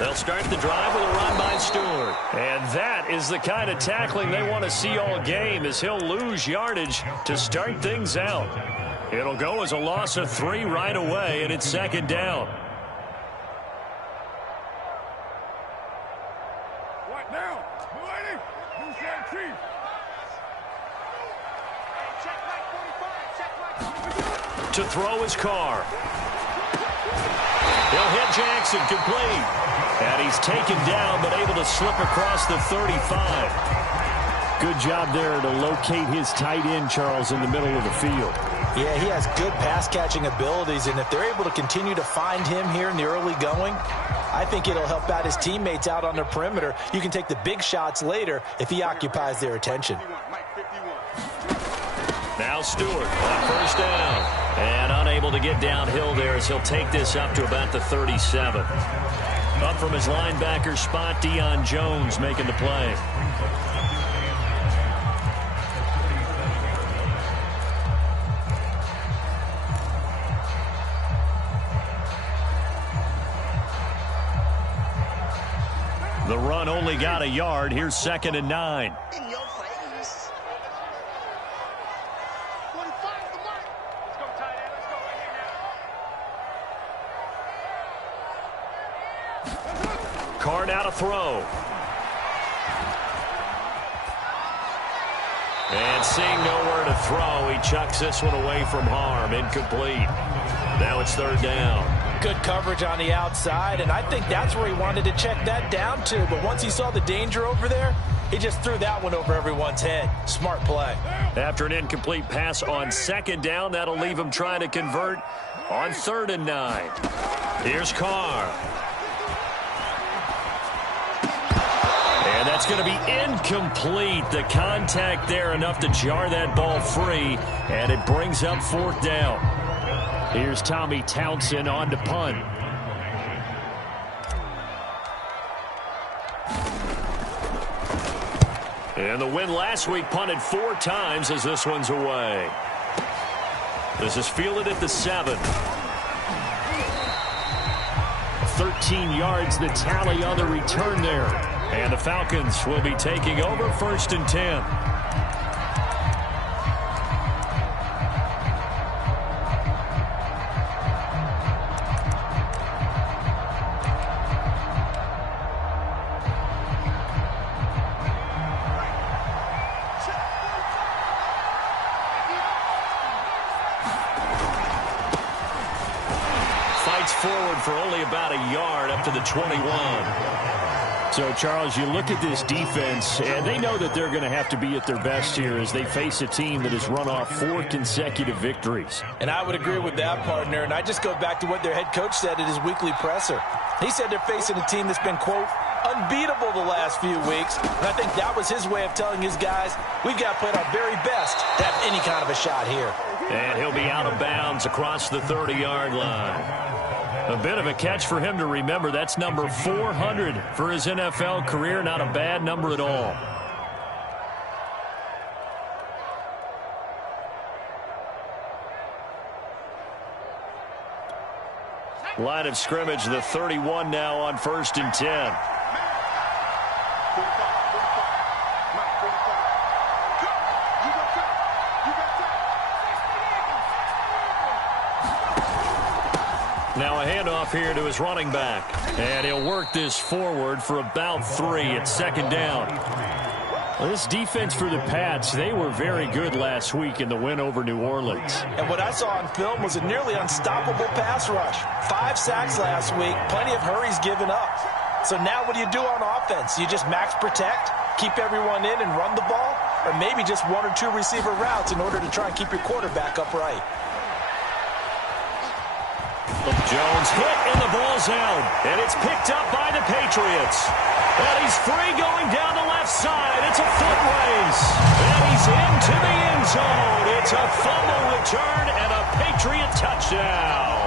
They'll start the drive with a run by Stewart. And that is the kind of tackling they want to see all game, as he'll lose yardage to start things out. It'll go as a loss of 3 right away, and it's second down. What now? To throw his car. He'll hit Jackson, complete. And he's taken down, but able to slip across the 35. Good job there to locate his tight end, Charles, in the middle of the field. Yeah, he has good pass-catching abilities, and if they're able to continue to find him here in the early going, I think it'll help out his teammates out on the perimeter. You can take the big shots later if he occupies their attention. Now Stewart on first down. And unable to get downhill there as he'll take this up to about the 37. Up from his linebacker spot, Deion Jones making the play. The run only got a yard. Here's 2nd and 9. Card out a throw. And seeing nowhere to throw, he chucks this one away from harm. Incomplete. Now it's 3rd down. Good coverage on the outside, and I think that's where he wanted to check that down to. But once he saw the danger over there, he just threw that one over everyone's head. Smart play. After an incomplete pass on 2nd down, that'll leave him trying to convert on 3rd and 9. Here's Carr. And that's going to be incomplete. The contact there enough to jar that ball free, and it brings up 4th down. Here's Tommy Townsend on to punt. And the win last week punted 4 times as this one's away. This is fielded at the 7. 13 yards the tally on the return there. And the Falcons will be taking over 1st and 10. Fights forward for only about a yard up to the 21. So, Charles, you look at this defense, and they know that they're going to have to be at their best here as they face a team that has run off 4 consecutive victories. And I would agree with that, partner. And I just go back to what their head coach said at his weekly presser. He said they're facing a team that's been, quote, unbeatable the last few weeks. And I think that was his way of telling his guys, we've got to play our very best to have any kind of a shot here. And he'll be out of bounds across the 30-yard line. A bit of a catch for him to remember. That's number 400 for his NFL career. Not a bad number at all. Line of scrimmage, the 31 now on 1st and 10. Now a handoff here to his running back. And he'll work this forward for about 3 at 2nd down. Well, this defense for the Pats, they were very good last week in the win over New Orleans. And what I saw on film was a nearly unstoppable pass rush. 5 sacks last week, plenty of hurries given up. So now what do you do on offense? You just max protect, keep everyone in and run the ball? Or maybe just 1 or 2 receiver routes in order to try and keep your quarterback upright? Jones hit and the ball's out. And it's picked up by the Patriots. And he's free going down the left side. It's a foot race. And he's into the end zone. It's a fumble return and a Patriot touchdown.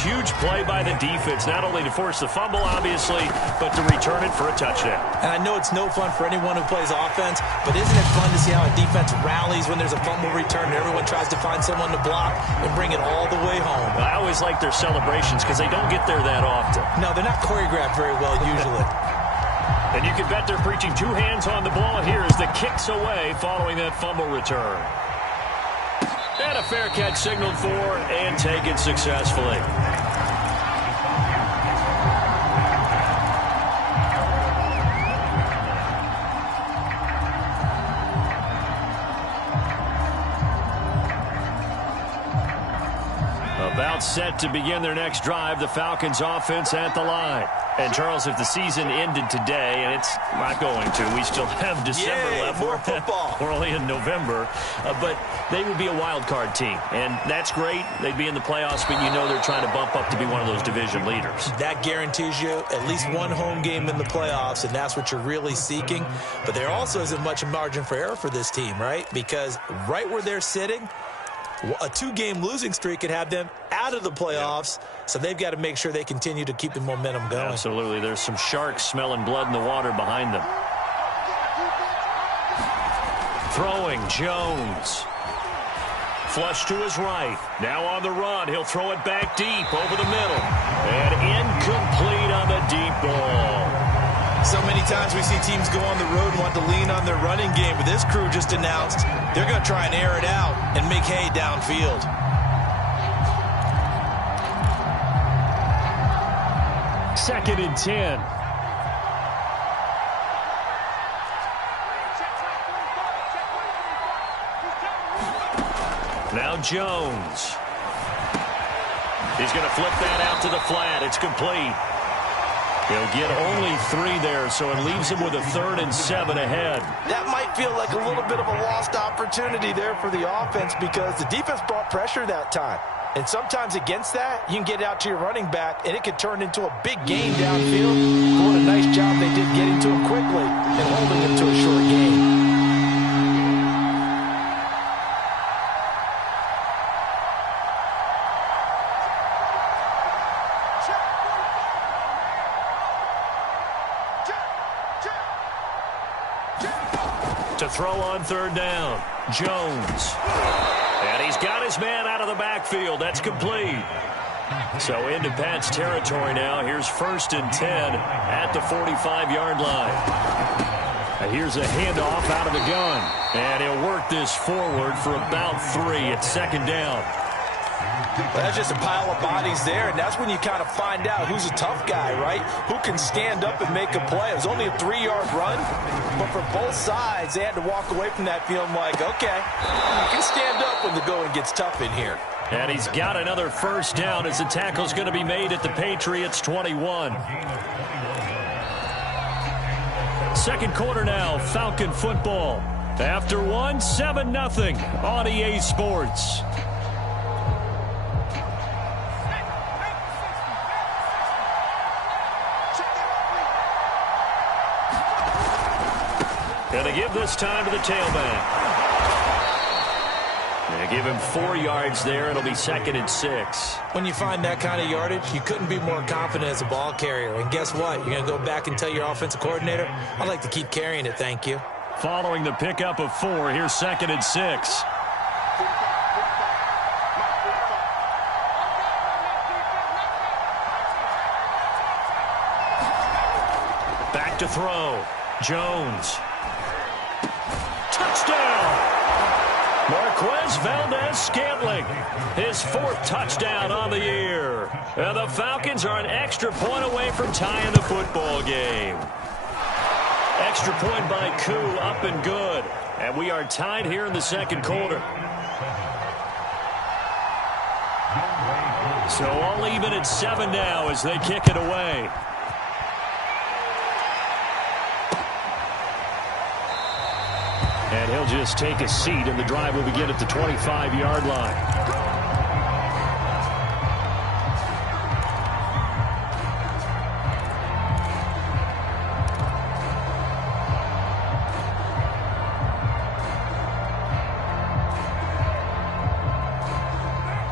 Huge play by the defense, not only to force the fumble, obviously, but to return it for a touchdown. And I know it's no fun for anyone who plays offense, but isn't it fun to see how a defense rallies when there's a fumble return and everyone tries to find someone to block and bring it all the way home? I always like their celebrations because they don't get there that often. No, they're not choreographed very well usually. And you can bet they're preaching two hands on the ball here as the kick's away following that fumble return. And a fair catch signaled for and taken successfully. About set to begin their next drive, the Falcons offense at the line. And, Charles, if the season ended today, and it's not going to, we still have December left. More football. We're only in November. But they would be a wild card team, and that's great. They'd be in the playoffs, but you know they're trying to bump up to be one of those division leaders. That guarantees you at least one home game in the playoffs, and that's what you're really seeking. But there also isn't much margin for error for this team, right? Because right where they're sitting, a two-game losing streak could have them out of the playoffs, so they've got to make sure they continue to keep the momentum going. Absolutely. There's some sharks smelling blood in the water behind them. Throwing, Jones. Flush to his right. Now on the run. He'll throw it back deep over the middle. And incomplete on the deep ball. So many times we see teams go on the road and want to lean on their running game, but this crew just announced they're going to try and air it out and make hay downfield. Second and 10. Now Jones. He's going to flip that out to the flat. It's complete. He'll get only 3 there, so it leaves him with a 3rd and 7 ahead. That might feel like a little bit of a lost opportunity there for the offense because the defense brought pressure that time. And sometimes against that, you can get out to your running back, and it could turn into a big gain downfield. What a nice job they did getting to him quickly and holding him to a short gain. To throw on 3rd down, Jones. And he's got his man out of the backfield. That's complete. So into Pat's territory now. Here's 1st and 10 at the 45-yard line. And here's a handoff out of the gun. And he'll work this forward for about 3 at 2nd down. Well, that's just a pile of bodies there, and that's when you kind of find out who's a tough guy, right? Who can stand up and make a play. It was only a 3-yard run, but for both sides, they had to walk away from that feeling like, okay, you can stand up when the going gets tough in here. And he's got another 1st down as the tackle's going to be made at the Patriots' 21. Second quarter now, Falcon football. After one, 7-0 on EA Sports. Going to give this time to the tailback. They give him 4 yards there. It'll be 2nd and 6. When you find that kind of yardage, you couldn't be more confident as a ball carrier. And guess what? You're going to go back and tell your offensive coordinator, I'd like to keep carrying it, thank you. Following the pickup of 4, here's 2nd and 6. Back to throw. Jones. Touchdown! Marquez Valdez-Scantling, his 4th touchdown on the year. And the Falcons are an extra point away from tying the football game. Extra point by Koo, up and good. And we are tied here in the second quarter. So all even at 7 now as they kick it away. And he'll just take a seat, and the drive will begin at the 25-yard line.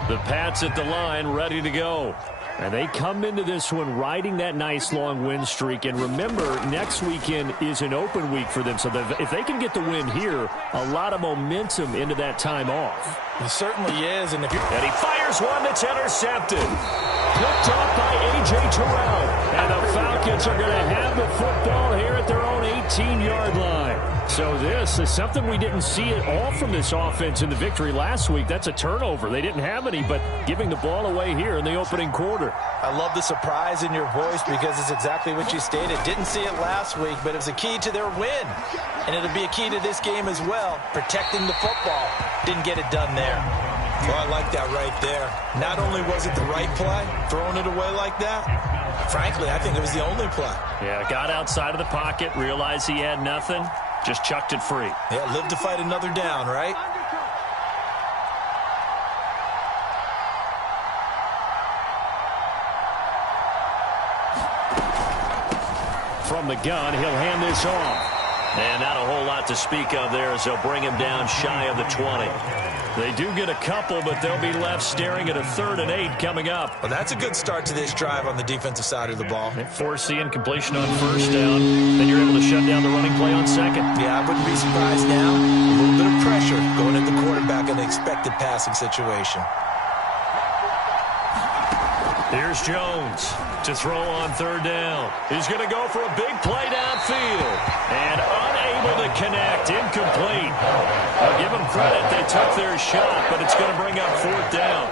The Pats at the line, ready to go. And they come into this one riding that nice long win streak. And remember, next weekend is an open week for them. So if they can get the win here, a lot of momentum into that time off. It certainly is. And he fires one that's intercepted. Picked off by A.J. Terrell. And the Falcons are going to have the football here at their own 18-yard line. So this is something we didn't see at all from this offense in the victory last week. That's a turnover. They didn't have any, but giving the ball away here in the opening quarter. I love the surprise in your voice because it's exactly what you stated. Didn't see it last week, but it was a key to their win. And it'll be a key to this game as well, protecting the football. Didn't get it done there. Well, I like that right there. Not only was it the right play, throwing it away like that, frankly, I think it was the only play. Yeah, got outside of the pocket, realized he had nothing, just chucked it free. Yeah, live to fight another down, right? From the gun, he'll hand this off. And not a whole lot to speak of there as they'll bring him down shy of the 20. They do get a couple, but they'll be left staring at a 3rd and 8 coming up. Well, that's a good start to this drive on the defensive side of the ball. They force the incompletion on 1st down. Then you're able to shut down the running play on 2nd. Yeah, I wouldn't be surprised now. A little bit of pressure going at the quarterback in an expected passing situation. Here's Jones to throw on 3rd down. He's going to go for a big play downfield. And unable to connect. Incomplete. I'll give them credit. They took their shot, but it's going to bring up 4th down.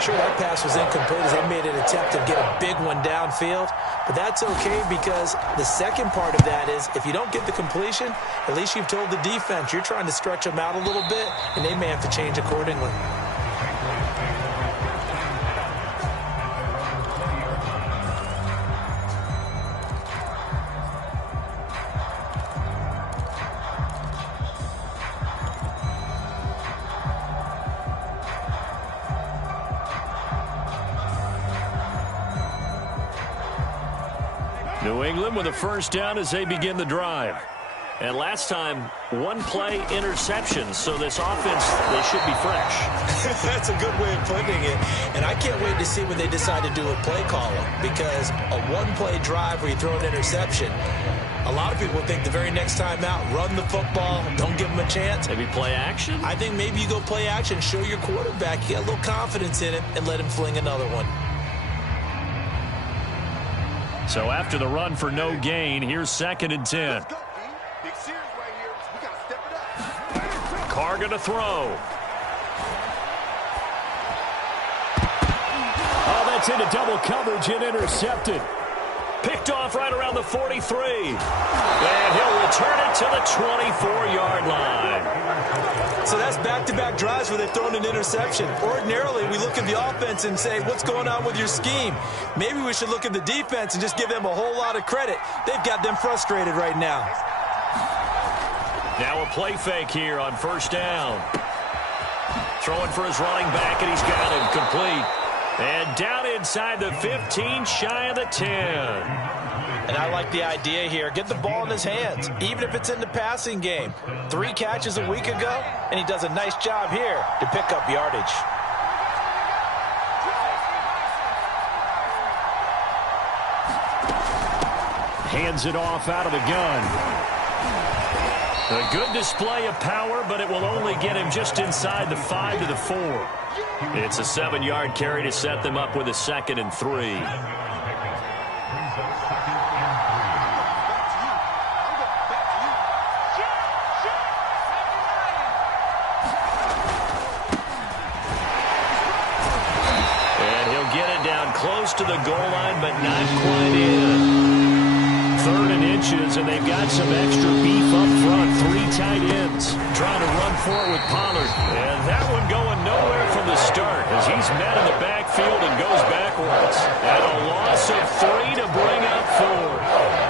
Sure, that pass was incomplete as they made an attempt to get a big one downfield. But that's okay because the second part of that is if you don't get the completion, at least you've told the defense you're trying to stretch them out a little bit, and they may have to change accordingly. New England with a 1st down as they begin the drive. And last time, 1-play interception. So this offense, they should be fresh. That's a good way of putting it. And I can't wait to see when they decide to do a play caller. Because a 1-play drive where you throw an interception, a lot of people think the very next time out, run the football, don't give them a chance. Maybe play action? I think maybe you go play action, show your quarterback you got a little confidence in him, and let him fling another one. So after the run for no gain, here's 2nd and 10. Carr going to throw. Oh, that's into double coverage and intercepted. Picked off right around the 43. And he'll return it to the 24-yard line. So that's back-to-back drives where they've thrown an interception. Ordinarily, we look at the offense and say, what's going on with your scheme? Maybe we should look at the defense and just give them a whole lot of credit. They've got them frustrated right now. Now a play fake here on 1st down. Throwing for his running back, and he's got him complete. And down inside the 15, shy of the 10. And I like the idea here. Get the ball in his hands, even if it's in the passing game. 3 catches a week ago, and he does a nice job here to pick up yardage. Hands it off out of the gun. A good display of power, but it will only get him just inside the 5 to the 4. It's a 7-yard carry to set them up with a 2nd and 3. And he'll get it down close to the goal line, but not quite in. 3rd and inches, and they've got some extra beef up front. 3 tight ends trying to run for it with Pollard. And that one going nowhere from the start as he's met in the backfield and goes backwards. And a loss of 3 to bring up 4.